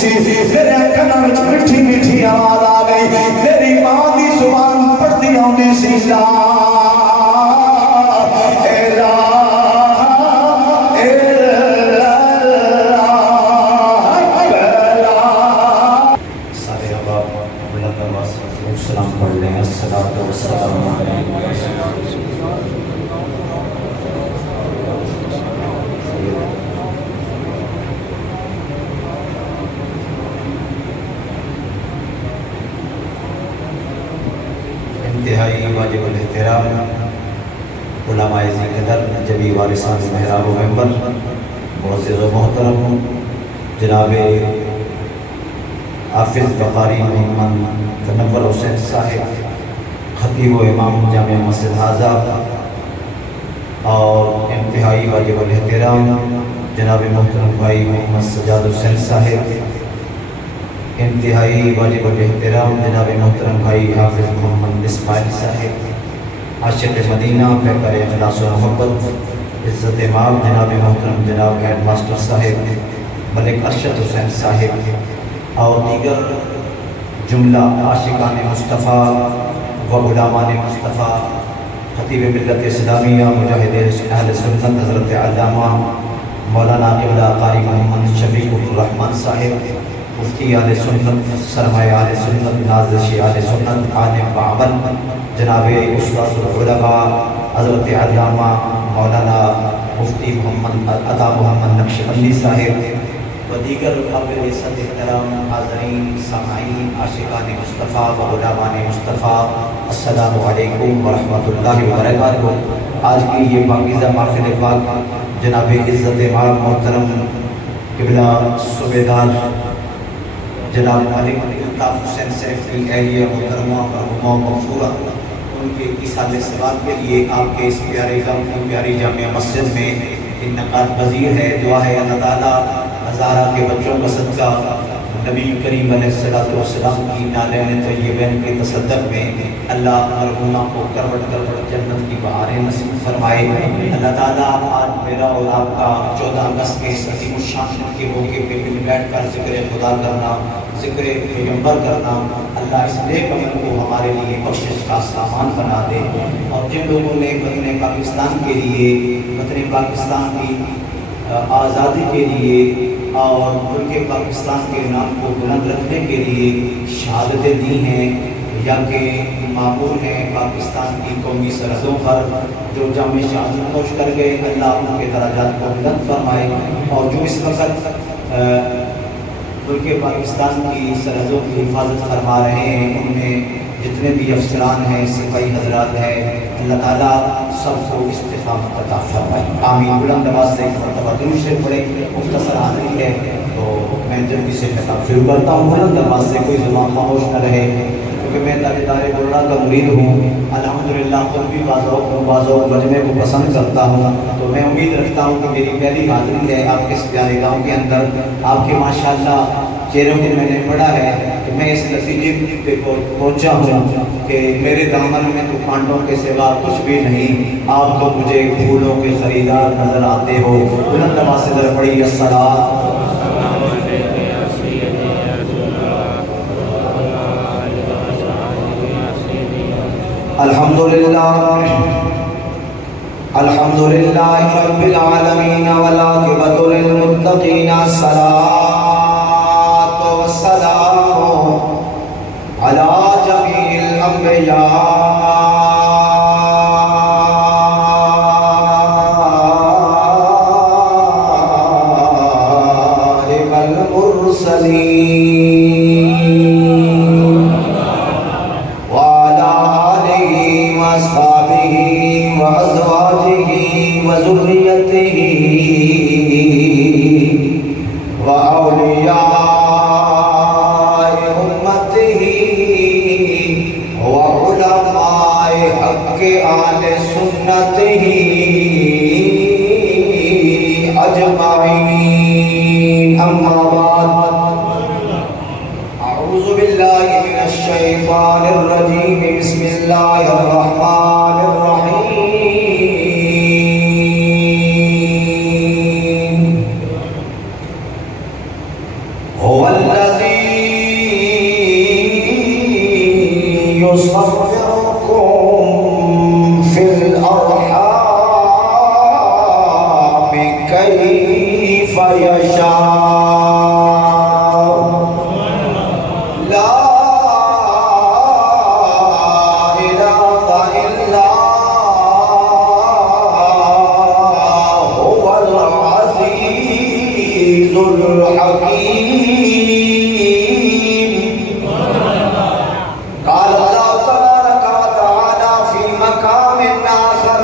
سی میرے کاناں وچ میٹھی میٹھی آواز آ گئی میری ماں دی زبان پڑھدی آندی سی لا سلام پڑھ لیں الصلاۃ والسلام علیہ انتہائی واجب الاحترام علماء قدر جبی وارثان محراب و ممبر معزز و محترم جناب حافظ بخاری محمد تنور حسین صاحب خطیب و امام جامع مسجد حاضہ اور انتہائی واجب الاحترام جناب محترم بھائی محمد سجاد حسین صاحب، انتہائی واجب الاحترام جناب محترم بھائی حافظ محمد اسماعیل صاحب، عاشق مدینہ پیکر اخلاص و محبت عزت امام جناب محترم جناب ہیڈ ماسٹر صاحب ملک ارشد حسین صاحب اور دیگر جملہ عاشقان مصطفیٰ و غلامان مصطفیٰ، خطیب ملت اسلامیہ مجاہد اہل سنت حضرت علامہ مولانا قبلہ قاری محمد شفیق الرحمن صاحب، مفتی اہل سنت سرمایہ اہل سنت نازش اہل سنت عالم بعمل جناب استاذ العلماء حضرت علامہ مولانا مفتی محمد عطا محمد نقشبندی صاحب و دیگر قابل عزت احترام حاضرین سامعین عاشقان مصطفیٰ و غلامان مصطفیٰ، السلام علیکم ورحمۃ اللہ وبرکاتہ۔ آج کی یہ پاکیزہ محفل پاک جناب عزت امام محترم قبلہ صوبیدار جناب ملک الطاف حسین صاحب کی اہلیہ محترمہ مرحومہ مغفورہ ان کے ایصال ثواب کے لیے آپ کے اس پیارے گم کی پیاری جامع مسجد میں انعقاد پذیر ہے۔ دعا ہے اللہ تعالیٰ ہزارہ کے بچوں کا صدقہ نبی کریم علیہ السلام کی نالین طیبین کے تصدق میں اللہ مرحومہ کو کروٹ کروٹ جنت کی بہاریں نصیب فرمائے۔ اللہ تعالیٰ آج میرا اور آپ کا 14 اگست کے عظیم الشان کے موقع پہ مل بیٹھ کر ذکر خدا کرنا، ذکر پیغمبر کرنا، اللہ اس نیک عمل کو ہمارے لیے بخشش کا سامان بنا دے۔ اور جن لوگوں نے وطن پاکستان کے لیے، وطن پاکستان کی آزادی کے لیے اور ملک پاکستان کے نام کو بلند رکھنے کے لیے شہادتیں دی ہیں یا کہ معمور ہیں پاکستان کی قومی سرحدوں پر، جو جامع شہادت نوش کر گئے، اللہ ان کے درجات کو بلند فرمائے۔ اور جو اس وقت ملک پاکستان کی سرحدوں کی حفاظت فرما رہے ہیں، ان میں جتنے بھی افسران ہیں، سپاہی حضرات ہیں، اللہ تعالیٰ سب کو استقامت عطا فرمائے، آمین۔ بلند آواز سے ایک مرتبہ درود شریف پڑھیں، مختصر آخری ہے تو میں جلدی سے خطاب شروع کرتا ہوں۔ بلند آواز سے کوئی زبان خاموش نہ رہے، کیونکہ میں تاجدار بلّہ کا مرید ہوں، الحمدللہ خود بھی بعض مجمع کو پسند کرتا ہوں، تو میں امید رکھتا ہوں کہ میری پہلی حاضری ہے آپ کے اس پیارے گاؤں کے اندر۔ آپ کے ماشاءاللہ چہروں کو میں نے پڑھا ہے کہ میں اس نتیجے پہ پہنچا ہوں کہ میرے دامن میں تو کانٹوں کے سوا کچھ بھی نہیں، آپ تو مجھے پھولوں کے خریدار نظر آتے ہو۔ بلند آواز سے ذرا پڑھی الصلاۃ الحمدللہ الحمدللہ رب العالمین والعاقبۃ للمتقین، الصلاۃ والسلام علی جمیع الانبیاء والمرسلین وعلی آلہ واصحابہ وازواجہ وذریتہ واولیاء آل سنتہ اجمعین، اما بعد، اعوذ باللہ من الشیطان الرجیم، بسم اللہ الرحمن الرحیم۔ هو كيف يشاء لا إله إلا هو العزيز الحكيم قال الله تبارك وتعالى في مقام آخر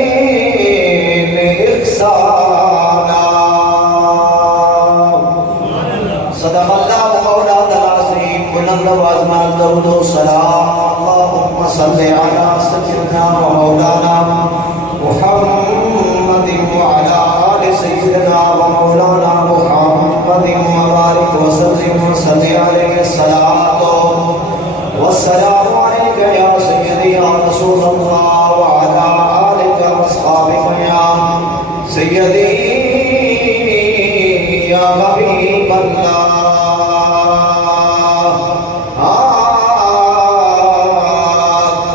وبالوالدين إحسانا صدق الله مولانا العظيم بلند وعظمت درود و سلام اللهم صل على سيدنا ومولانا محمد وعلى آل سيدنا ومولانا محمد وبارك وسلم وصلي عليه الصلاة والسلام عليك يا سيدي يا رسول الله وعلى آلك وأصحابك يا سيدي يا حبيب الله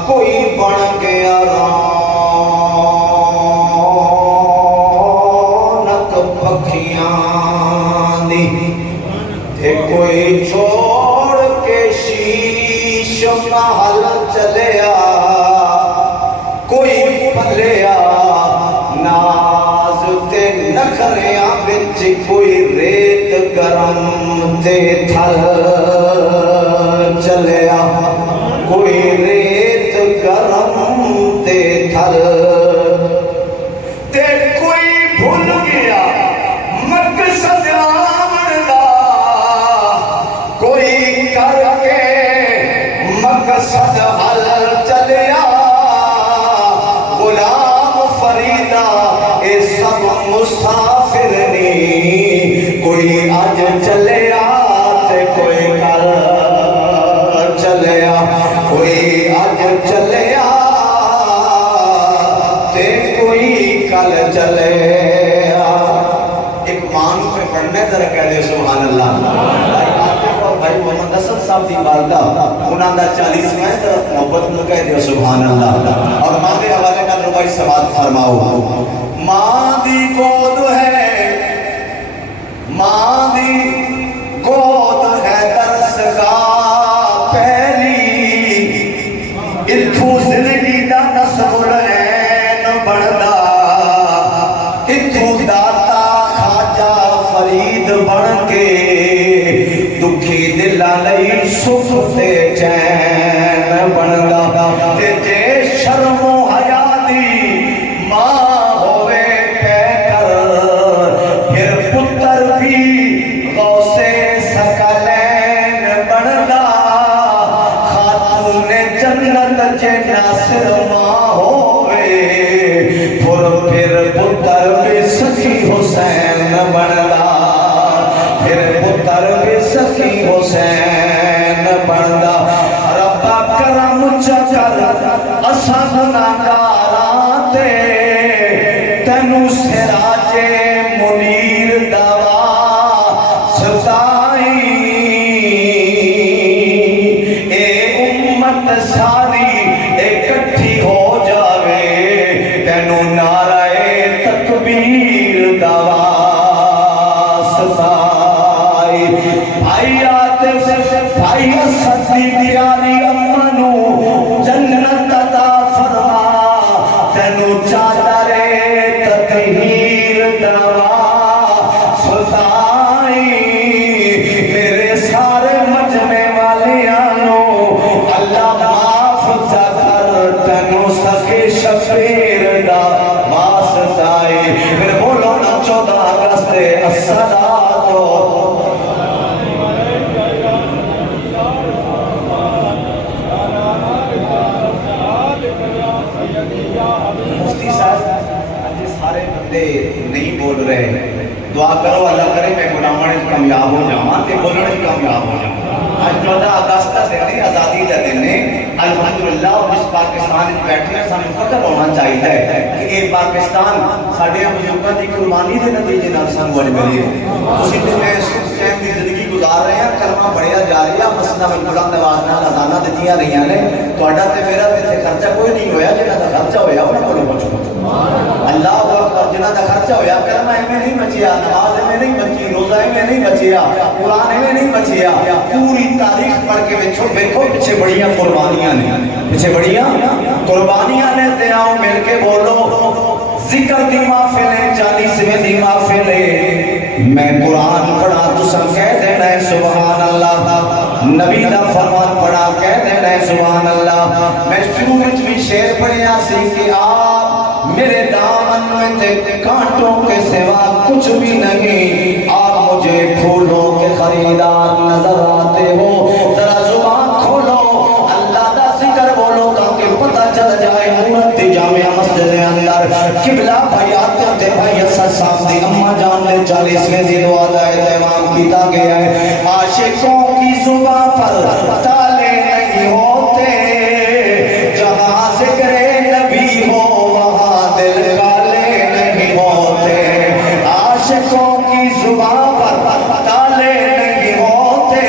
کوئی بن گیا رونق پکھیاں دی تے کوئی چھوڑ کے شیش محل چلیا کوئی پلیا ناز تے نخریاں بچ کوئی ریت گرم تے تھل چلیا کوئی ریت گرم تے تھل تے کوئی بھول گیا مقصد آمن دا کوئی کر کے مقصد حل چلیا غلام فریدہ اے سب مسافر نی کوئی آج چلیا تے کوئی کل چلیا کوئی آج چلیا تے کوئی کل چلیا ایک مان پہ پڑھنے ذرا کہہ دے سبحان اللہ بھائی محمد اسد صاحب دی بارگاہ انہاں دا 40واں ہے ذرا محبت نال کہہ دے سبحان اللہ اور ماں دے حوالے نال ربائی سماعت فرماؤ ماں دی گود ہے ماں دی گود ہے درسگاہ پہلی اتھوں زندگی دا نصب العین بندا اتھوں داتا خواجہ فرید بن کے دکھی دلاں لئی سکھ تے چین بندا تے جے شرم و حیا دی ماں ہوے پے کر پھر پتر بھی غوث ثقلین بندا خاتون جنت جے ناصر ماں ہوے پھر پتر بھی سخی حسین بندا پھر پتر بھی سخی حسین بندا ربا کرم چکر اساں گناہگاراں تے تینوں سراج منیر دوا ستائی اے امت ساری اکٹھی ہو جاوے تینوں نعرہ تکبیر دوا ستائی بھائی عاطف بھائی اسد دی پیاری امنو جنت عطا فرما تینوں چادر تطہیر دوا ستائی میرے سارے مجمع والیاں اللہ معاف کر تینوں سخی شبیر دا واسطائی پھر بولو نا 14 اگست الصلاۃ مفتی صاحب آج سارے بندے نہیں بول رہے دعا کرو اللہ کرے میں گناہوں میں کامیاب ہو جاواں تے بولنے میں کامیاب ہو جاواں آج 14 اگست کا دن ہے آزادی کا دن ہے الحمدللہ اور جس پاکستان میں بیٹھے ہیں سانوں فخر ہونا چاہیے کہ یہ پاکستان ساڈے بزرگاں دی قربانی دے نتیجے نال سانوں بن ملی ہے تسی تے میں سکھ چین دی زندگی گزار مار رہے ہیں کلمہ پڑھیا جا رہا مسجداں وچ بلند آواز نال اذاناں دتیاں رہیاں نے تہاڈا تے میرا تے اتنے خرچہ کوئی نہیں ہویا جنہاں دا خرچہ ہویا انہاں کولوں پوچھو اللہ اکبر جنہاں دا خرچہ ہویا کلمہ ایویں نہیں بچیا نماز ایویں نہیں بچی روزہ ایویں نہیں بچیا قرآن ایویں نہیں بچیا پوری تاریخ پڑھ کے ویکھو پیچھے بڑیاں قربانیاں نے پیچھے بڑیاں قربانیاں نے تے آؤ مل کے بولو ذکر دی محفل ہے 40ویں دی محفل ہے میں قرآن پڑھا تساں کہہ دینا ہے سبحان اللہ نبی دا فرمان پڑھا کہہ دینا ہے سبحان اللہ میں شروع وچ بھی شعر پڑھیا سی کہ آپ میرے دامن میں تے کانٹوں کے سوا کچھ بھی نہیں آپ مجھے پھولوں کے خریدار نظر آتے ہو ذرا زبان کھولو اللہ دا ذکر بولو تاکہ پتہ چل جائے مورت جامعہ مسجد اندر قبلہ بھائی آتے ہوتے بھائی اسد صاحب دی اماں جان نے 40ویں دی دعا دا اہتمام کیتا گیا ہے عاشقوں کی زبان پر تالے نہیں ہوتے جہاں ذکر نبی ہو وہاں دل کالے نہیں ہوتے عاشقوں کی زبان پر تالے نہیں ہوتے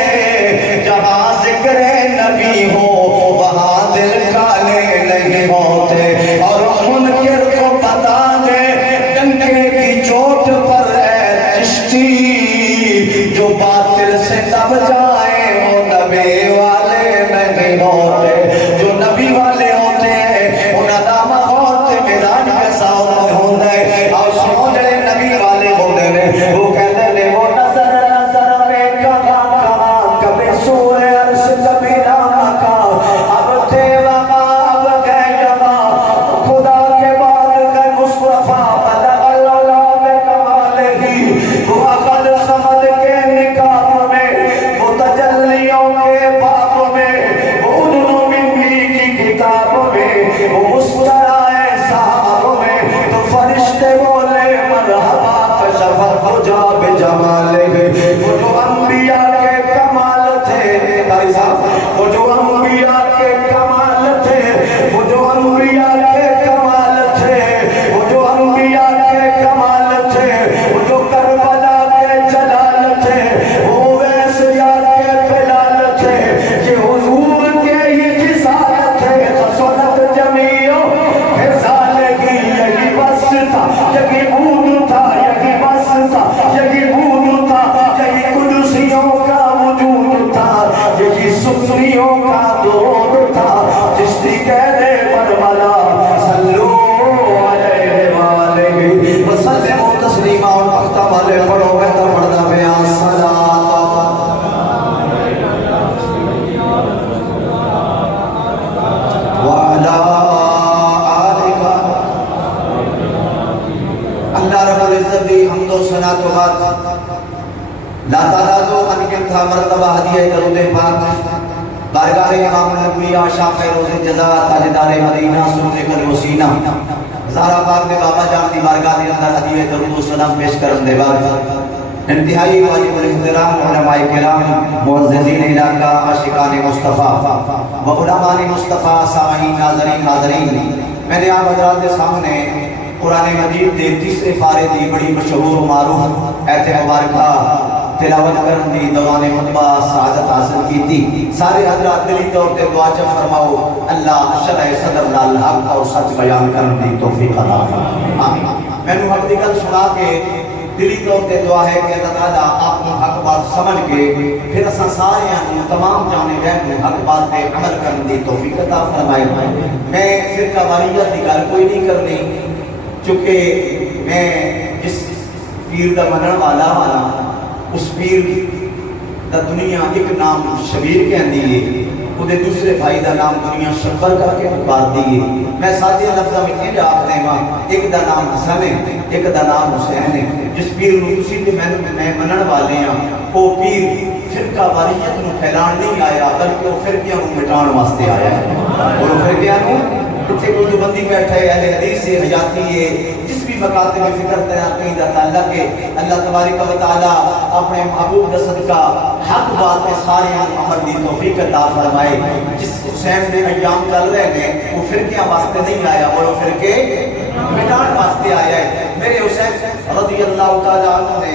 جہاں ذکر نبی ہو وہاں دل کالے نہیں ہوتے اور منکر کو بتا دے ڈنکے کی چوٹ پر اے چشتی جو باطل سے دب جائے وہ نبی والے نہیں ہوتے جو نبی والے ہوتے ہیں انہاں دا ماحول مزاج کیسا ہوتا ہے اور سنو جڑے نبی والے ہوتے ہیں وہ کہتے ہیں وہ نظر نظر میں کہاں کہاں کبھی سورہ عرش کبھی رامکا اب تھے وہاں اب گئے جہاں خدا کے بعد گئے مصطفیٰ بلغ اللہ میں کمالہ ہی وہ عقل سمجھ کے نکاح میں وہ تجلیوں کے باب میں وہ ادنو منی کی کتاب میں وہ مسکرائے صحاب میں تو فرشتے بولے مرحبا کشف الحجاب بجمالہ وہ جو انبیاء کے کمال تھے قاری صاحب وہ جو انبیاء کے کمال تھے وہ جو انبیاء کے کمال تھے وہ جو انبیاء کے کمال تھے وہ جو کربلا کے جلال تھے وہ ویسیا کے بلال تھے یہ حضور کے یہ خصال تھے خصلت جمیع خصالہ یہی بس تھا یہی بود تھا یہی بس تھا یہی بود تھا یہی قدسیوں کا وجود تھا یہی سنیوں کا دور تھا چشتی کہہ دے برملا صلو علیہ وآلہ وسلم تسلیما اور مقتہ والے پڑھو بہتر پڑھنا بیان صلاة وعلا آلک اللہ رب العزت دی حمد و ثنا تو بعد لا تعالیٰ انکن تھا مرتبہ ہدیہ درود پاک بارگاہ امام الانبیاء شاہ روز جزا تاجدار مدینہ سونے کر وسینہ زہرا پاک نے بابا جان دی بارگاہ دے اندر ہدیہ درود و سلام پیش کرن دے بعد انتہائی واجب الاحترام علماء کرام معززین علاقہ عاشقان مصطفیٰ و علماء مصطفیٰ سامعین ناظرین حاضرین میں نے آپ حضرات کے سامنے قرآن مجید دے تیسرے پارے دی بڑی مشہور و معروف ایت مبارکہ تلاوت کرن دی دوران خطبہ سعادت حاصل کی تھی سارے حضرات دلی طور تے دعا چا فرماؤ اللہ شرح صدر لال حق اور سچ بیان کرن دی توفیق عطا فرمائے آمین میں نے حق دی گل سنا کے دلی طور تے دعا ہے کہ اللہ تعالیٰ آپ کو حق بات سمجھ کے پھر اساں سارے تمام جانے رہن حق بات تے عمل کرن دی توفیق عطا فرمائے میں فرقہ واریت دی گل کوئی نہیں کرنی چونکہ میں جس پیر دا منن والا اس پیر دا دنیا ایک نام شبیر کہندی ہے وہ دوسرے بھائی دا نام دنیا شبر کر کے پکار دی ہے میں ساتھی لفظہ میں کہہ آخ دیں گا ایک دا نام حسن ہے ایک دا نام حسین ہے جس پیر نو اسی تے میں منن والے ہیں وہ پیر فرقہ واریت نو پھیلان نہیں آیا بلکہ وہ فرقیاں نو مٹان واسطے آیا ہے اور وہ فرقیاں نو اتنے کوئی جو بندی بیٹھا ہے اہل حدیث سے حیاتی ہے جس بھی مکاتب میں فکر تیراکی دا تعلق ہے اللہ تبارک و تعالی اپنے محبوب دا صدقہ حق بات میں سارے عمل دی توفیق عطا فرمائے جس حسین میں ایام چل رہے ہیں وہ فرقیاں واسطے نہیں آیا وہ فرقے مٹان واسطے آیا ہے میرے حسین رضی اللہ تعالیٰ عنہ نے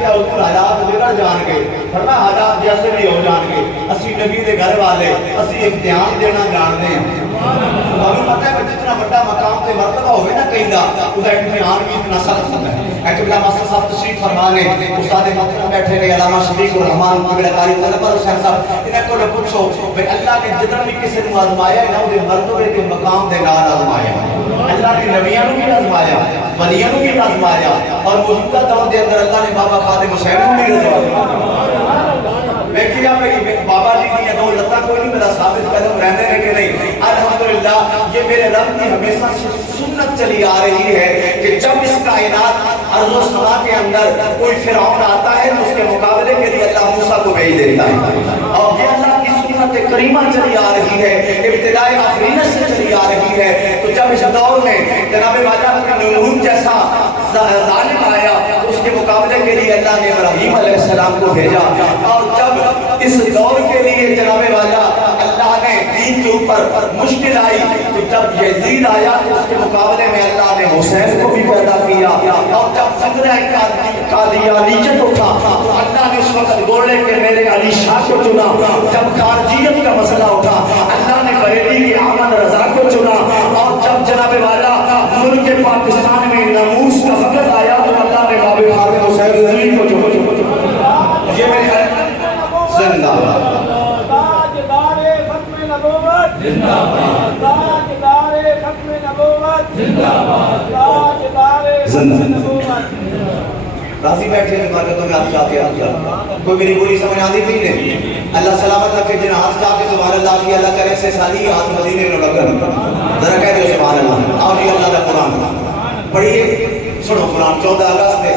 کیا حضور حالات بگڑ جان گے؟ فرمایا حالات جیسے بھی ہو جان گے، اسی نبی دے گھر والے اسی امتحان دینا جانتے ہیں۔ ہمیں پتہ ہے کہ جتنا بڑا مقام تے مرتبہ ہوئے نا کہیں دا اس کا امتحان بھی اتنا سخت ہوتا ہے۔ قبلہ ماسٹر صاحب تشریف فرما لیں، استاد محترم بیٹھے نے علامہ شفیق الرحمان قبلہ قاری طلبہ حسین صاحب، انہیں کو پوچھو بھئی اللہ نے جتنا بھی کسی نے آزمایا ہے نا وہ مرتبے کے مقام دے نال آزمایا، اللہ نے نبیوں بھی آزمایا، ولیوں بھی آزمایا، اور موجودہ دور دے اندر اللہ نے بابا خادم حسین کو بھی آزمایا۔ دیکھیے میری بابا جی کی یہ دو لتا کوئی نہیں میرا ثابت قدم رہنے رہے کہ نہیں، الحمدللہ یہ میرے رب کی ہمیشہ سنت چلی آ رہی ہے کہ جب اس کائنات ارض و سما کے اندر کوئی فرعون آتا ہے تو اس کے مقابلے کے لیے اللہ موسیٰ کو بھیج دیتا ہے، اور یہ اللہ کی سنت کریمہ چلی آ رہی ہے، ابتدائی آفرینت سے چلی آ رہی ہے۔ تو جب اس دور میں جناب والا نمرود جیسا ظالم آیا تو اس کے مقابلے کے لیے اللہ نے ابراہیم علیہ السلام کو بھیجا، اور جب اس دور کے لیے جناب والا اللہ نے دین کے اوپر مشکل آئی تو جب یزید آیا تو اس کے مقابلے میں اللہ نے حسین کو بھی پیدا کیا، اور جب فتنہ قادیانیت اٹھا تو اللہ نے اس وقت گولے کے میرے علی شاہ کو چنا، جب خارجیت کا مسئلہ اٹھا اللہ نے بریلی کی احمد رضا کو چنا، اور جب جناب والا ملک پاکستان میں ناموس کا وقت آیا تو اللہ نے باب خادم حسین علی کو چنا۔ یہ میرے زندہ تاجدار ختم نبوت زندہ باد، تاجدار ختم نبوت زندہ باد، تاجدار ختم نبوت۔ راضی بیٹھے ہیں برکتوں میں آپ چاہتے ہیں، کوئی میری بری سمجھ آتی بھی نہیں۔ اللہ سلامت رکھے، جن ہاتھ چاہ کے سبحان اللہ کی اللہ کرے سے سالی ہاتھ مدینے میں لگن ذرا کہہ دو سبحان اللہ۔ اور یہ اللہ کا قرآن پڑھیے، سنو قرآن 14 اگست ہے،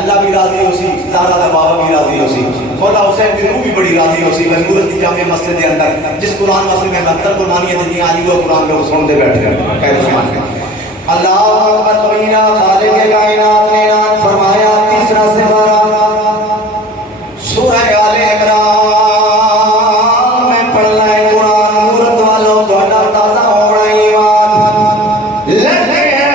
اللہ بھی راضی ہو سی، زہرا دا بابا بھی راضی ہو سی، مولا حسین کی روح بھی بڑی راضی ہو سی۔ مجبورت کی جامع مسجد کے اندر جس قرآن مسجد میں 69 قربانیاں دی آئی وہ قرآن لوگ سنتے بیٹھے ہیں، کہہ دو سبحان اللہ۔ اللہ اکبر کبیرہ، خالق کائنات نے اعلان فرمایا، تیسرا سپارہ سورہ آل عمران میں پڑھنا ہے قرآن، مورت والوں تھوڑا تازہ ہونا ایمان لیکن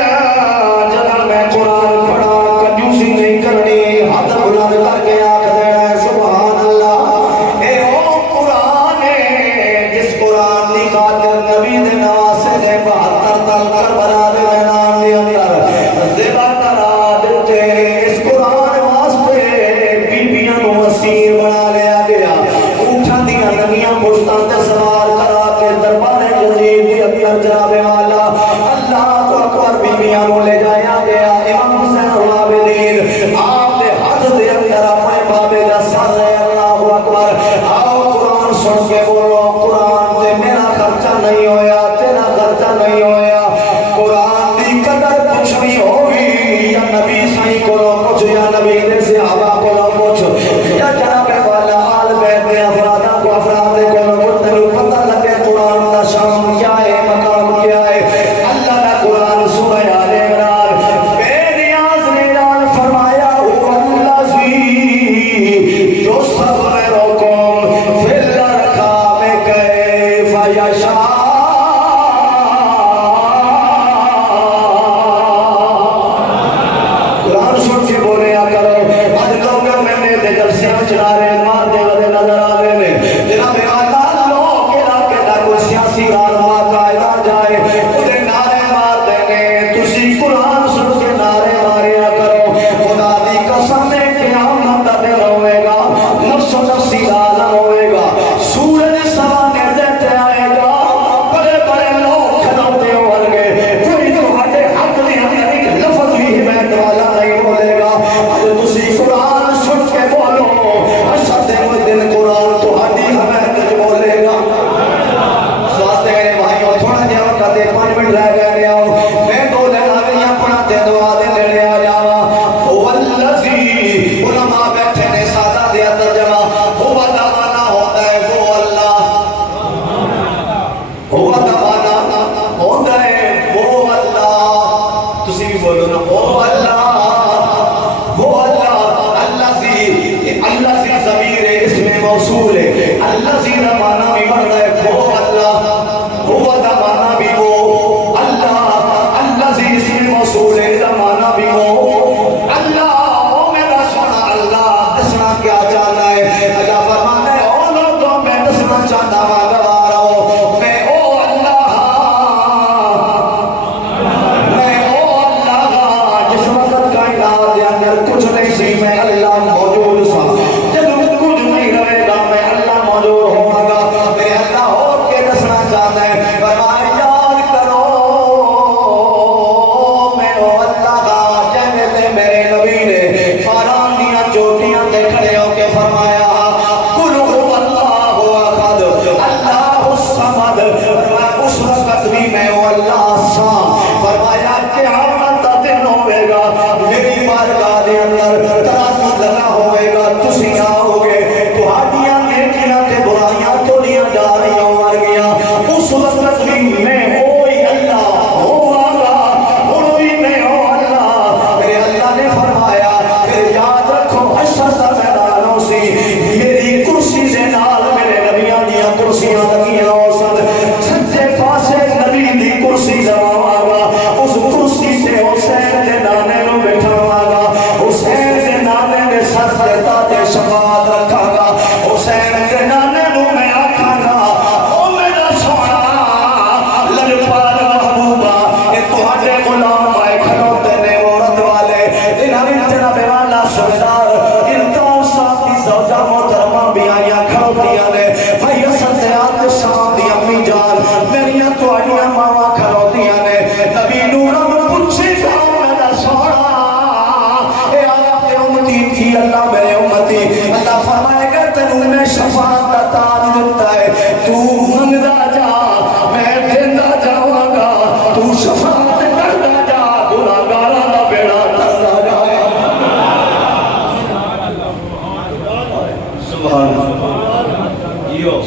جب میں قرآن پڑھا کنجوسی نہیں کرنی، ہاتھ بلند کر کے آنکھ دینا ہے سبحان اللہ۔ اے او قرآن ہے جس قرآن دی خاطر نبی دے نواسے دے 72 تل کربلا دے میدان دے اندر ذبح کرا دیتے، اس قرآن واسطے بیبیاں نو اسیر بنا لیا گیا، اونٹاں دیاں ننگیاں پشتاں تے سوار کرا کے دربار یزید دے اندر جناب والا اللہ اکبر بیبیاں نو لے جایا گیا۔ امام حسین العابدین آپ دے ہاتھ دے اندر اپنے بابے دا سر ہے، اللہ اکبر۔ آؤ قرآن سن کے بولو، قرآن تے میرا خرچہ نہیں ہویا، تیرا خرچہ نہیں ہویا، قرآن دی قدر کچھ بھی ہوگی یا نبی سائی کو کچھ یا نبی دے صحابہ کو کچھ یا جناب والا آل بیت میں افرادہ کو افراد کو مرتلو پتہ لگے قرآن دا شام کیا ہے، مقام کیا ہے۔ اللہ نے قرآن سورہ آل عمران بے نیاز نے اعلان فرمایا، هو الذی یصورکم فی الارحام کیف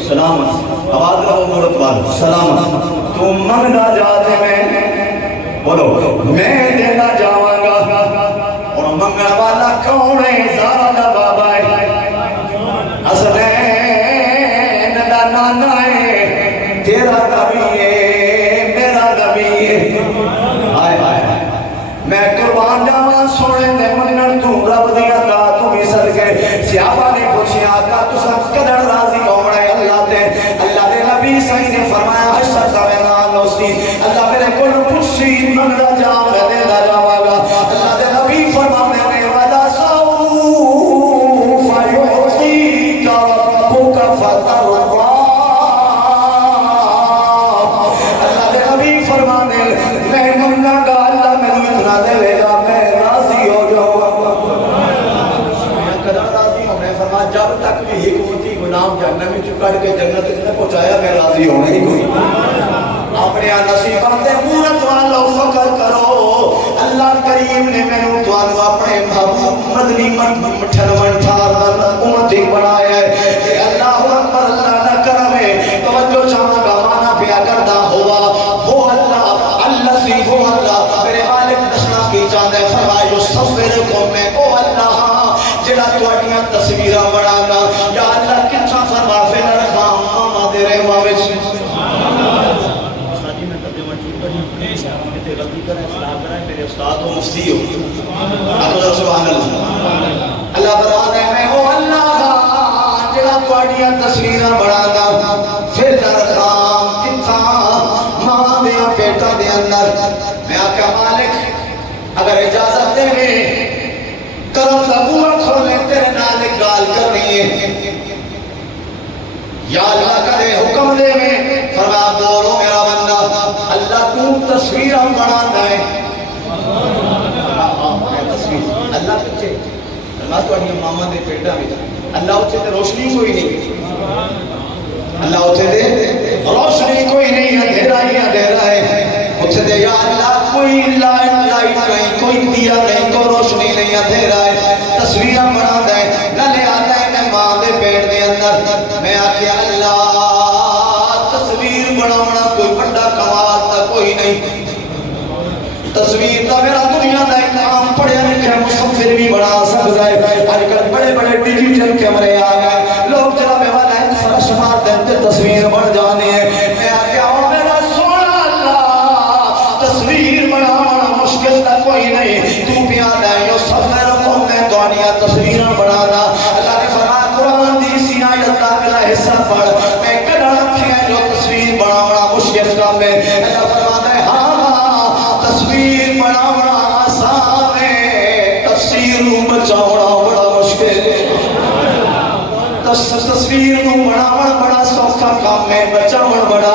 سلامت آواز رہو مورت والو سلامت تو منگا جاتے میں بولو میں دینا جاواں گا اور منگا والا کون ہے زارا بابا حسنین دا نانا ہے تیرا نبی ہے میرا نبی ہے آئے آئے آئے میں قربان جاواں سونے تے منن تو رب دی عطا تو بھی صدقے صحابہ نے پوچھیا آقا تساں کدڑ راضی ہونا ہے اللہ تے اللہ دے نبی صحیح نے فرمایا حشر دا میدان لوسی اللہ میرے کول پوچھی منگا جاواں میں دیندا جاواں گا اللہ دے نبی فرمانے نے وعدہ سوف يعطيك ربك فترضى اللہ دے نبی فرمانے میں منگا گا اللہ میں اتنا دے گا میں راضی ہو جاؤں گا قدر راضی ہوں میں فرمایا جب تک بھی ایک ہوتی غلام جہنم میں چکڑ کے جنت میں پہنچایا میں راضی ہونا ہی کوئی اپنے نصیبات مورت والو فکر کرو اللہ کریم نے میں تو اپنے مدنی مٹھن منٹھار امتی بنایا ہے کہ اللہ اکبر اللہ نہ کرے توجہ چاہاں گا مانا پیا کردا ہوا وہ اللہ سی وہ اللہ میرے مالک دسنا کی چاہتا ہے فرمایا جو صبر کو میں او اللہ جڑا تواڈیاں تصویراں بنانا یا اللہ کتھا فرما فل رحم ماما دے رحماں وچ میرے استاد و مفتی ہو سبحان اللہ اللہ فرماتا ہے میں او اللہ جڑا تواڈیاں تصویراں بنانا پھر درخام کتھا ماں دے بیٹا دے اندر میں آقا مالک اگر اجازت دے گے کرم دا بوہا کھولے تیرے نال ایک گال کرنی ہے یا اللہ کرے حکم دے گے فرمایا بولو میرا بندہ اللہ تو تصویراں بنانا ہے اللہ پیچھے اللہ تو اڑیاں ماما دے پیٹا میں اللہ اتھے تے روشنی کوئی نہیں اللہ اتھے تے روشنی کوئی نہیں اندھیرا ہی اندھیرا ہے اتھے تے یا اللہ کوئی لائٹ نہیں کوئی دیا نہیں کوئی روشنی نہیں اندھیرا ہے تصویراں بنا ہے نہ لے آتا ہے میں ماں دے پیٹ دے اندر میں آکھیا اللہ تصویر بناونا کوئی بڑا کمال تا کوئی نہیں تصویر تا میرا دنیا دا ایک عام پڑھیا لکھا مصور بھی بنا سکتا ہے آج کل بڑے بڑے ڈیجیٹل کیمرے آ گئے لوگ جناب والا ایک فرش مار دیتے تصویر بن جانے ہیں میں آکھیا او میرا سونا اللہ تصویر بنانا مشکل تا کوئی نہیں تو پیادا ہے یو سفر کو میں دنیا تصویر بنانا اللہ نے فرمایا قرآن دی سی آیت دا اگلا حصہ پڑھ میں کڑا رکھیا جو تصویر بنانا مشکل کام ہے اللہ فرماتا ہے ہاں تصویر بنانا آسان ہے تفسیر بچاؤنا بڑا مشکل ہے تصویر بنانا بڑا سوکھا کام ہے بچاؤنا بڑا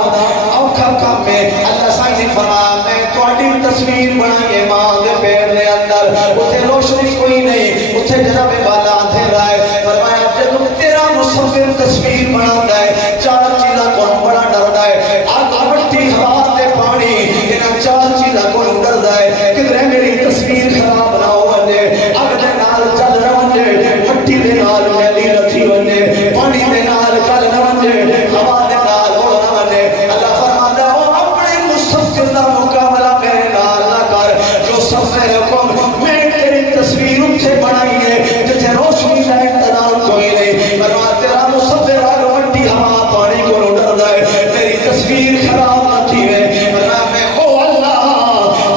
اوکھا کام ہے اللہ سائیں نے فرمایا میں تواڈی تصویر بنائیے ماں دے پیٹ دے اندر اتھے روشنی کوئی نہیں اتھے جناب والا اندھیرا ہے فرمایا جب تیرا مصور تصویر بناتا ہے چار چیزاں کون بڑا ڈردا ہے آگ بڑھتی ہوا تے پانی انہاں چار چیزاں کون ڈردا ہے کدھر میری تصویر خراب نہ ہو ونجے اگ دے نال چل نہ ونجے مٹی دے نال میلی رکھی ونجے پانی دے نال چل نہ ونجے ہوا دے نال اڑ نہ ونجے اللہ فرماتا ہے او اپنے مصور دا مقابلہ میرے نال نہ کر جو سفر حکم میں تیری تصویر اتھے بنائی ہے جتھے روشنی کا انتظام کوئی نہیں فرمایا تیرا مصور اگ مٹی ہوا پانی کو ڈردا ہے میری تصویر خراب نہ تھی ہے فرمایا میں او اللہ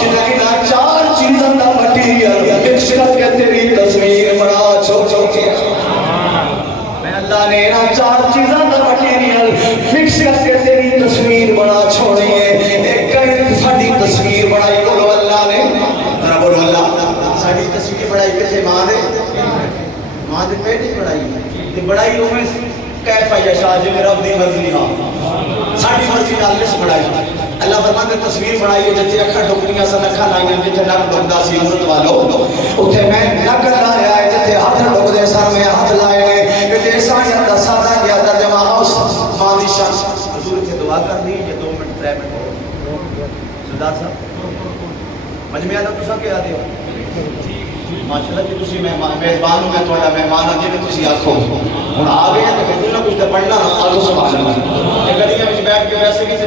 جنہاں انہاں چار چیزاں دا مٹیریل مکس کر کے تیری تصویر بنا چھوڑ کے میں اللہ نے انہاں چار چیزاں دا مٹیریل مکس کر کے تیری تصویر بنا چھوڑی ہے ایک ساڈی تصویر بنائی بولو اللہ نے ذرا بولو اللہ ساڈی تصویر بنائی کتے ماں دے پیٹ ہی بنائی تے بڑائی اوویں کیف یشاء جو رب دی مرضی ہاں ساڈی مرضی نال نہیں بنائی اللہ فرماتا ہے تصویر بنائی ہے جتھے اکھاں ڈکدیاں سن اکھاں لائیاں جتھے نک ڈکدا سی عمرت والو اوتھے میں نک لایا ہے جتھے ہاتھ ڈکدے سن میں ہاتھ لائے نے کہ تے سایہ دا سادہ کیا ترجمہ اس ماں دی شان حضور تے دعا کر دی یہ 2 منٹ 3 منٹ سردار صاحب مجمع دا تساں کیا دے ہو ماشاءاللہ جی تسی میزبان ہوں میں تھوڑا مہمان ہوں جی تسی آکھو ہن آ گئے تے کچھ نہ کچھ تے پڑھنا آگے سبحان اللہ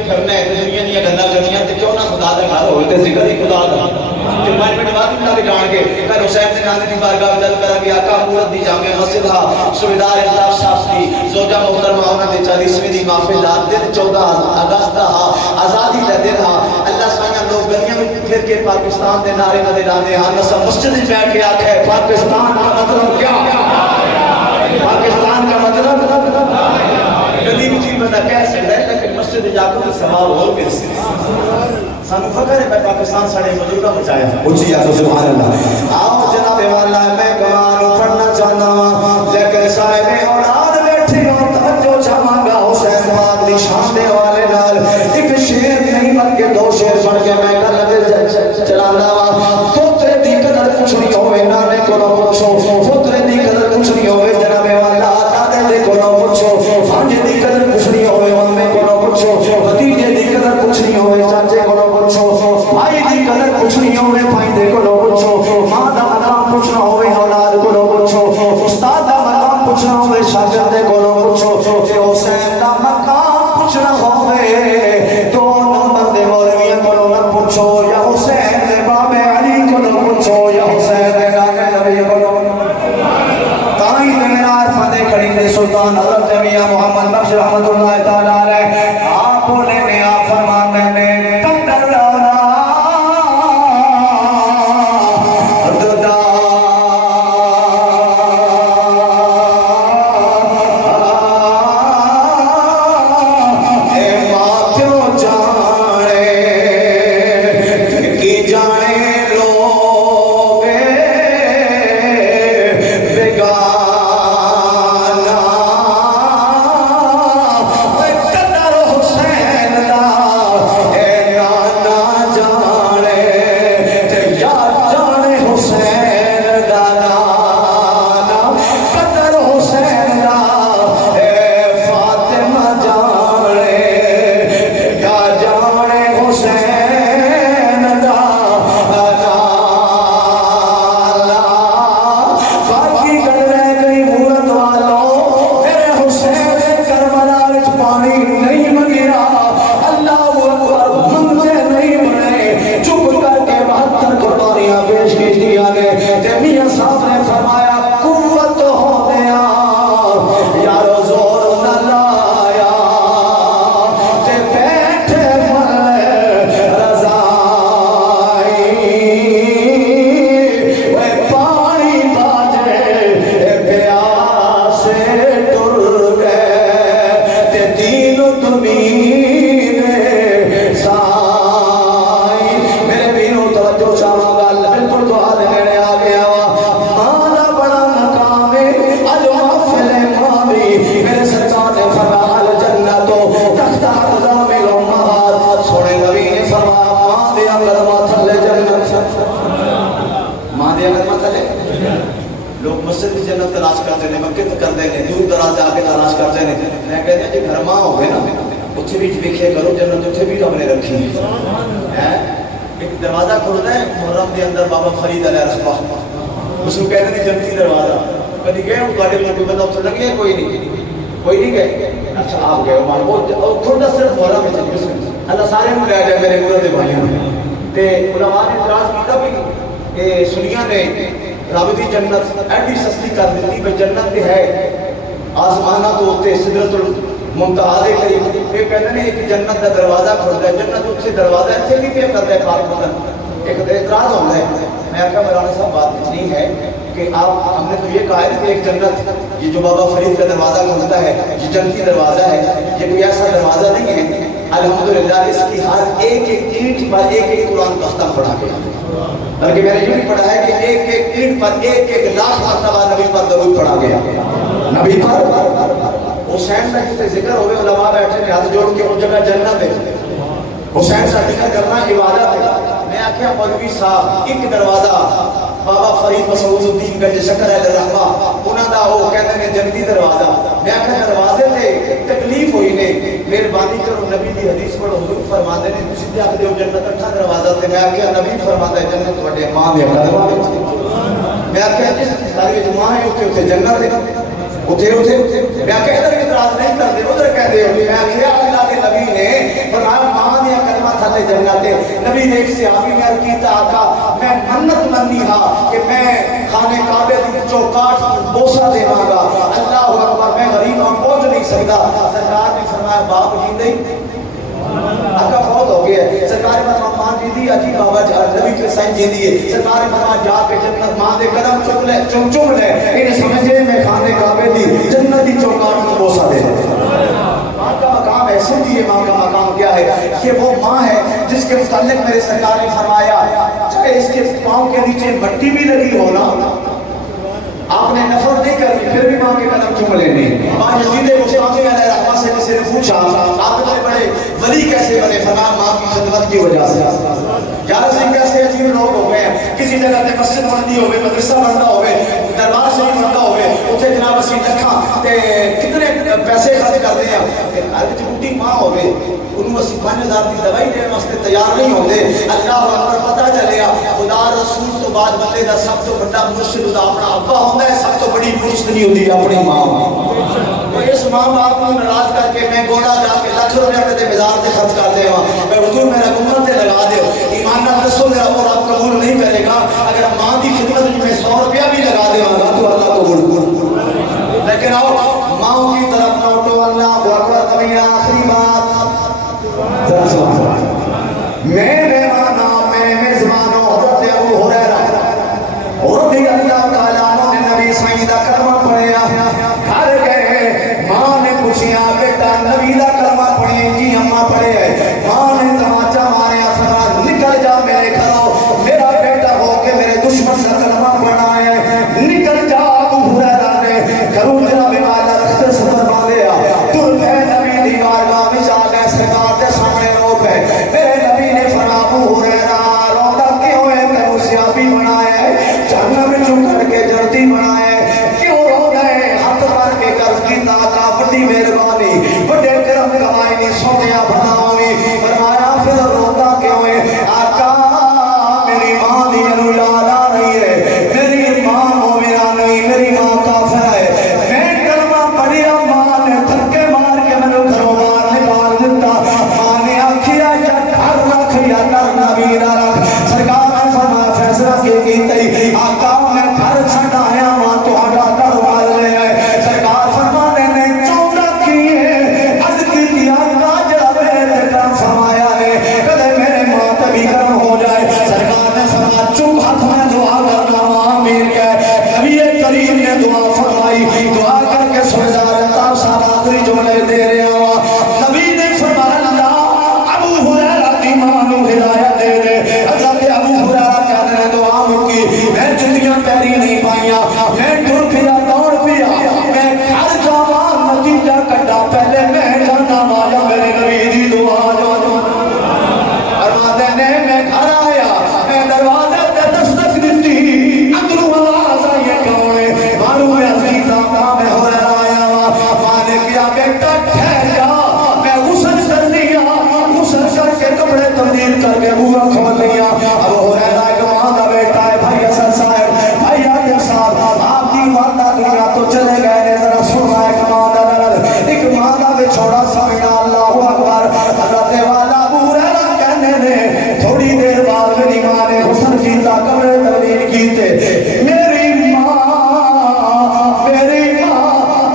پھرنا ہے دنیا دیا گلا کرنی تے کیوں نہ خدا دا گھر ہوئے تے ذکر ہی خدا دا تے 5 منٹ بعد لگ جان گے پھر حسین سے نانے دی بارگاہ چل کر گیا آقا مورت دی جامع مسجد ہا سویدار الطاف صاحب کی زوجہ محترمہ انہاں دے 40ویں دی محفل دا دن 14 اگست دا ہا آزادی دا دن ہا اللہ سبحانہ لوگ گلیاں میں پھر کے پاکستان دے نعرے نہ لاندے ہاں نسا مسجد میں بیٹھ کے آکھے پاکستان کا مطلب کیا پاکستان کا مطلب گلی میں چیز بندہ کہہ سکتا ہے لیکن مسجد جا کر سوال اور پھر سے سانو فخر ہے پاکستان ساڑے مجھوڑا بچایا ہے اچھی یا تو سبحان اللہ آؤ جناب والا میں گوانو پڑھنا چاہتا ہوں لیکن صاحب اولاد بیٹھے ہو توجہ چاہاں گا حسین پاک دی شان دے والے نال ایک شیر نہیں بلکہ 2 شیر پڑھ کے میں کر لگے چلانا وا پوترے دی قدر کچھ نہیں ہوئے نانے کو نہ پوچھو پوترے دی قدر کچھ نہیں ہوئے جناب والا دادے دے کو نہ پوچھو بھانجے دی قدر کچھ نہیں ہوئے مامے کو نہ پوچھو بھتیجے دی قدر کچھ نہیں ہوئے چاچے کو نہ پوچھو بھائی دی قدر کچھ نہیں ہوئے بھائی دے کو نہ پوچھو ماں دا مقام پوچھنا ہوئے اولاد کو نہ پوچھو استاد دا مقام پوچھنا ہوئے شاگرد کو نہ پوچھو کہ حسین دا مقام پوچھنا ہوئے تو نمبر دے مولویوں کو نہ پوچھو یا حسین دے باب علی کو نہ پوچھو یا حسین دے نانے نبی کو نہ تائیں دمینار فتح کھڑی دے سلطان حضرت میاں محمد بخش رحمت اللہ تعالیٰ علیہ آپ بولے نے آپ فرمان میں نے لوگ مسجد کی جنت تلاش کرتے ہیں مکے تک کرتے ہیں دور دراز جا کے تلاش کرتے ہیں میں کہتے ہیں کہ گھر ماں ہوئے نا اتھے بھی دیکھے کرو جنت اتھے بھی ہم نے رکھی ہے ایک دروازہ کھلتا ہے محرم کے اندر بابا فرید علیہ رحمہ اس کو کہتے ہیں جنتی دروازہ کبھی گئے ہوں گاڑی میں بندہ اتھے لگے کوئی نہیں گئے اچھا آپ گئے وہ کھلتا صرف محرم میں چلے اللہ سارے میں لے جائے میرے مرد بھائیوں تے علماء نے اعتراض کیا بھی کہ سنیاں نے رابطی جنت ایڈی سستی کر دیتی بھئی جنت ہے آسمانہ تو ہوتے صدرت المنتہا دے قریب یہ کہتے ہیں ایک جنت کا دروازہ کھلتا ہے جنت اس سے دروازہ ایسے بھی پہ کرتا ہے پاک مطلب ایک اعتراض ہوتا ہے میں کہا مولانا صاحب بات اتنی ہے کہ آپ ہم نے تو یہ کہا ہے کہ ایک جنت یہ جو بابا فرید کا دروازہ کھلتا ہے یہ جنتی دروازہ ہے یہ کوئی ایسا دروازہ نہیں ہے الحمدللہ اس کی ہر ایک اینٹ پر ایک قرآن کا ختم پڑھا گیا بلکہ میں نے یہ بھی پڑھا ہے کہ ایک اینٹ پر ایک لاکھ مرتبہ نبی پر درود پڑھا گیا نبی پر حسین کا جس سے ذکر ہوئے علماء بیٹھے نے ہاتھ جوڑ کے اس جگہ جنت ہے حسین کا ذکر کرنا عبادت ہے میں آخیا مولوی صاحب ایک دروازہ بابا فرید مسعود الدین کا جو شکر ہے رحمہ انہاں دا وہ کہتے ہیں جنتی دروازہ میں آخیا دروازے تے تکلیف ہوئی نے مہربانی کرو نبی دی حدیث پڑھو حضور فرماتے ہیں تسی تے آکھدے ہو جنت اٹھا دروازہ تے میں آخیا نبی فرماتا ہے جنت تواڈے ماں دے قدماں وچ میں آخیا جس ساری ماں ہے اوتھے جنت ہے اوتھے میں آخیا ادھر اعتراض نہیں کرتے ادھر کہتے ہو میں آخیا اللہ کے نبی نے فرمایا ماں دیا کلمہ تھلے جنت ہے. نبی نے ایک صحابی نے عرض کیتا آقا میں منت مننی ہاں کہ میں خانے کعبے دی چوکاٹ بوسا دیواں گا. اللہ اکبر میں غریب ہوں پہنچ نہیں سکتا. سرکار نے فرمایا باپ جیندے آقا فوت ہو گیا ہے. سرکار نے فرمایا ماں جیندی اجی بابا نبی کے سائن جیندی ہے. سرکار نے فرمایا جا کے جنت ماں دے قدم چوم لے انہیں سمجھے میں خانے کعبے دی جنت دی چوکاٹ کو بوسا دے. ماں کا مقام ایسے بھی ہے. ماں کا مقام کیا ہے کہ وہ ماں ہے جس کے متعلق میرے سرکار نے فرمایا چاہے اس کے پاؤں کے نیچے مٹی بھی لگی ہو نا آپ نے نفرت نہیں کرنی پھر بھی ماں کے قدم چوم لینے. ماں یزید بستامی علیہ رحمہ سے کسی نے پوچھا آپ اتنے بڑے ولی کیسے بنے؟ فرمایا ماں کی خدمت کی وجہ سے. یار سے کیسے عجیب لوگ ہو گئے ہیں. کسی جگہ تے مسجد بنتی ہوئے مدرسہ بنتا ہوئے دربار شریف بنتا ہوئے اتنے جناب اسی لکھاں تے کتنے پیسے خرچ کرتے ہیں. ہر چھوٹی ماں ہوئے انہوں اسی 5000 کی دوائی دینے واسطے تیار نہیں ہوتے. اللہ اکبر پتہ چلے خدا رسول تو بعد بندے دا سب تو بڑا مرشد دا اپنا ابا ہوتا ہے. سب تو بڑی مرشد نہیں ہوتی اپنی ماں. تو اس ماں باپ کو ناراض کر کے میں گوڑا جا کے لاکھ روپے اپنے بازار سے خرچ کرتے ہوں میں حضور میرا گمر سے لگا دے ایمان نہ دسو میرا اور آپ قبول نہیں کرے گا. اگر ماں کی خدمت میں 100 روپیہ بھی لگا دے گا تو اللہ قبول. لیکن آؤ ماں کی طرف نہ اٹھو. اللہ اکبر. کبھی آخری بات میرے مانا میرے میزبانوں حضرت ابو ہریرہ رضی اللہ تعالیٰ عنہ نے نبی سائیں دا کلمہ پڑھیا گھر گئے. ماں نے پوچھیا بیٹا نبی دا کلمہ پڑھے؟ جی اماں پڑھے. ماں نے تماچا ماریا فرمایا نکل جا میرے گھروں میرا بیٹا ہو کے میرے دشمن کا کلمہ پڑھا ہے. نکل جا. ابو ہریرہ نے گھروں جناب والا رخت سے فرما دیا تر گئے نبی دی بارگاہ میں جا گئے سرکار کے سامنے رو گئے. میرے نبی نے فرمایا ابو ہریرہ روتا کیوں ہے؟ تینوں سیابی بنایا ہے جہنم میں چک کر کے جنتی بنایا ہے کیوں رو گئے؟ ہاتھ بھر کے قرض کی تاتا بڑی مہربانی بڑے کرم کمائی نہیں سونیا بناوی. فرمایا پھر روتا کیوں ہے؟ آقا میری ماں دی مینوں یاد آ رہی ہے. میری ماں مومنہ نہیں میری ماں کافر ہے. میں کلمہ پڑھیا ماں نے دھکے مار کے مینوں گھروں باہر نکال دیتا. ماں نے آکھیا یا گھر رکھ یا در نبی نہ رکھ. سرکار نے فرمایا فیصلہ کی آقا میں گھر چھٹ آیا ماں تہاڈا در مار لے آئے. سرکار فرمانے نے چونڈا کیے عرض کی آقا جڑا میرے کرم فرمایا نے کدے میرے ماں تبھی کرم ہو جائے. سرکار نے فرمایا چپ ہاتھ میں دعا کرنا آمین کہے. نبی کریم نے دعا فرمائی دعا کر کے سن جا رہتا ساتھ آخری جملے دے رہے ہوا. نبی نے فرمایا اللہ ابو ہریرہ کی ماں نو ہدایت دے دے. حضرت ابو ہریرہ کہنے نے دعا مکی میں جتیاں پیری نہیں پائیاں میں ٹر پیا دوڑ پیا میں گھر جاواں نتیجہ کٹا پہلے میں جانا والا میرے نبی دی دعا فرماتے نے میں گھر آیا میں دروازے تے دستک دیتی اندروں آواز آئی کون ہے؟ معلوم ہے عزیزاں میں ہریرہ آیا ہوا. ماں نے کیا بیٹا ٹھہر جا میں غسل کر لیا غسل کر کے کپڑے تبدیل کر کے منہ کھول لیا. ابو ہریرہ ایک ماں کا بیٹا ہے. بھائی حسن صاحب بھائی عادل صاحب آپ کی والدہ دنیا تو چلے گئے نے ذرا سننا ایک ماں کا درد ایک ماں کا بچھوڑا سمجھنا. اللہ اکبر. حضرت والا ابو ہریرہ کہنے نے تھوڑی دیر بعد میری ماں نے غسل کیتا کپڑے تبدیل کیتے. میری ماں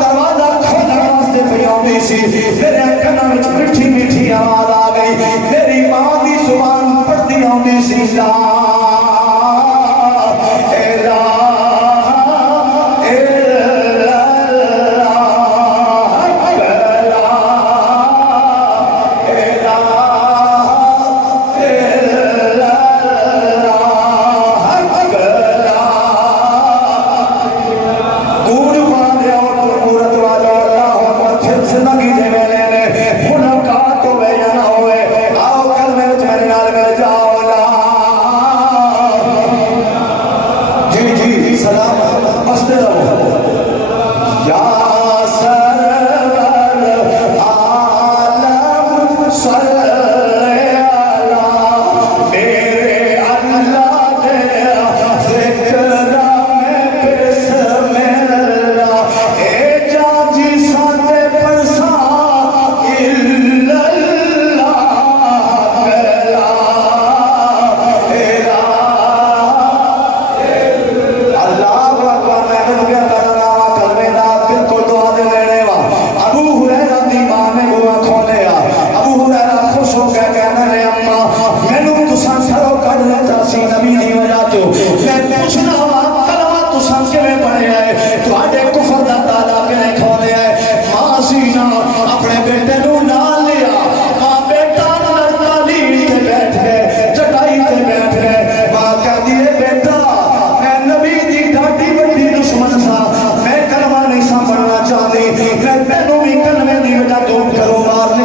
دروازہ کھولنے واسطے پئی آندی سی. میرے کاناں وچ میٹھی میٹھی آواز آ گئی. میری ماں دی زبان پڑھدی آندی سی لا ملاقات ہوئے یا نہ ہوئے آؤ کل میرے نال جاؤ لا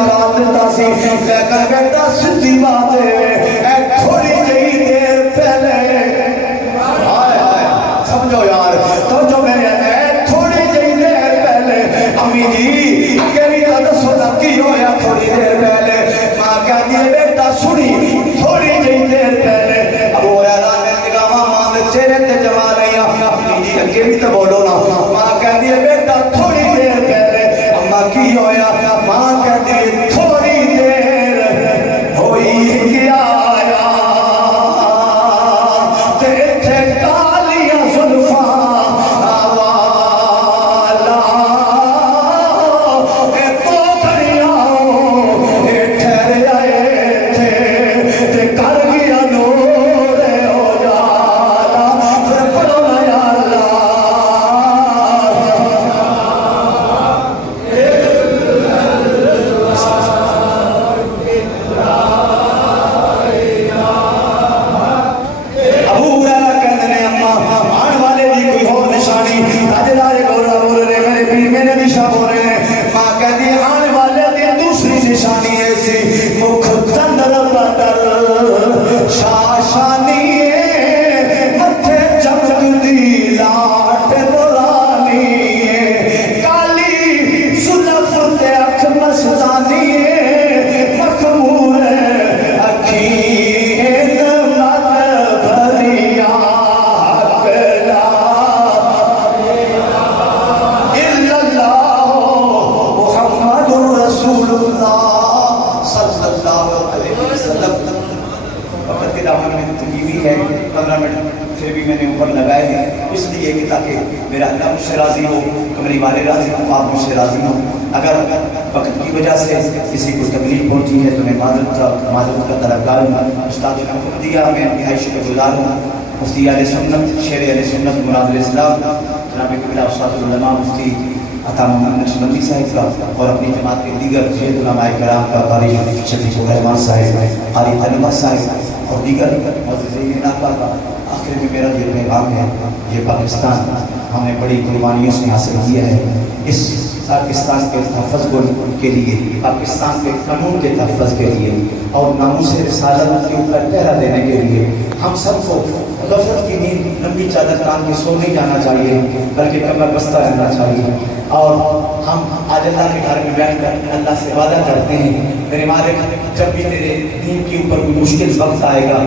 جواب دیتا سی لیکن بیٹا سچی بات ہے تھوڑی جہی دیر پہلے ہائے ہائے سمجھو یار تو جو میرے تھوڑی جہی دیر پہلے امی جی کہی دسو نا کی ہویا تھوڑی دیر پہلے ماں کہتی ہے بیٹا سنی تھوڑی جہی دیر پہلے ابو ہریرہ نے نگاہ ماں دے چہرے تے جما لیا امی جی اگے بھی تو بولو نا ماں کہتی ہے بیٹا تھوڑی دیر پہلے اما کی ہویا ماں کہتی ہے تھوڑی دیر ہوئی کیا آیا تے تھے کالیاں زلفاں والا اے پوکھریاں اے ٹھہرے آئے تھے تے کر گیا نور ہو جالا پھر پڑھو نا یا اللہ ابو ہریرہ کہتے ہیں اما آن والے بھی کوئی اور نشانی تاجدار گورا بول رہے میرے پیر میرے بھی شاہ بول رہے ہیں ماں کہتی ہے آن والے دی دوسری نشانی ایسی مکھ تندر بدر شاشانی متھے چمک دی لاٹ نورانی کالی زلف تے اکھ مستانی مخمور اکھیں مت بھریا کلا الا اللہ محمد رسول اللہ صلی اللہ علیہ وسلم وقت کے دامن میں تقریبی ہے 15 منٹ پھر بھی میں نے اوپر لگائے ہیں اس لیے کہ تاکہ میرا اللہ مجھ سے راضی ہو تمہاری والے راضی ہو آپ مجھ سے راضی ہو اگر وقت کی وجہ سے کسی کو تکلیف پہنچی ہے تو میں معذرت کا طلبگار ہوں استاد محمدیہ میں انتہائی شکر گزار ہوں مفتی اہل سنت شیر اہل سنت مراد الاسلام جناب قبلہ استاد العلماء مفتی عطا محمد نقشبندی صاحب کا اور اپنی جماعت کے دیگر شیخ علماء کرام کا قاری شفیق الرحمان صاحب قاری طلبہ صاحب اور دیگر معززین آقا کا آخر میں میرا یہ پیغام ہے یہ پاکستان ہم نے بڑی قربانیوں سے حاصل کیا ہے اس پاکستان کے تحفظ کے لیے پاکستان کے قانون کے تحفظ کے لیے اور ناموس رسالت کے اوپر پہرا دینے کے لیے ہم سب کو غفلت کی نیند لمبی چادر تان کے سو نہیں جانا چاہیے بلکہ کمر بستہ رہنا چاہیے اور ہم آج اللہ کے گھر میں بیٹھ کر اللہ سے وعدہ کرتے ہیں میرے مالک جب بھی تیرے دین کے اوپر کوئی مشکل وقت آئے گا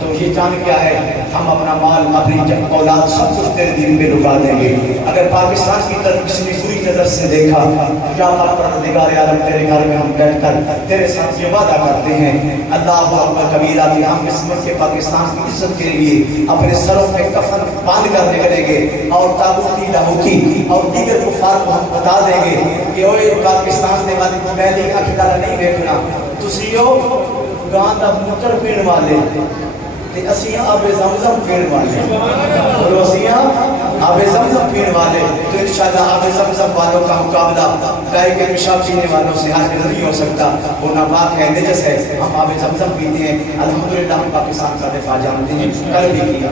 تو یہ جان کیا ہے ہم اپنا مال اپنی اولاد سب کچھ تیرے دین میں لگا دیں گے اگر پاکستان کی طرف کسی نے بری نظر سے دیکھا یا پروردگار عالم تیرے گھر میں ہم بیٹھ کر تیرے ساتھ یہ وعدہ کرتے ہیں اللہ اکبر کبیرہ کہ ہم اس ملک کے پاکستان کی عزت کے لیے اپنے سروں میں کفن باندھ کر نکلیں گے اور تاغوتی لاہوتی اور دیگر کفار کو ہم بتا دیں گے کہ اوے پاکستان نے پہلی اکھڑا نہیں دیکھنا تسیو گاں دا موتر پین والے تے اسیاں آب زمزم پین والے اور اسیاں آب زمزم پین والے تو انشاءاللہ آب زمزم والوں کا مقابلہ گائے کے پیشاب پینے والوں سے آج نہیں ہو سکتا وہ ناپاک ہے نجس ہے ہم آب زمزم پیتے ہیں الحمدللہ ہم پاکستان کا دفاع جانتے ہیں کل بھی کیا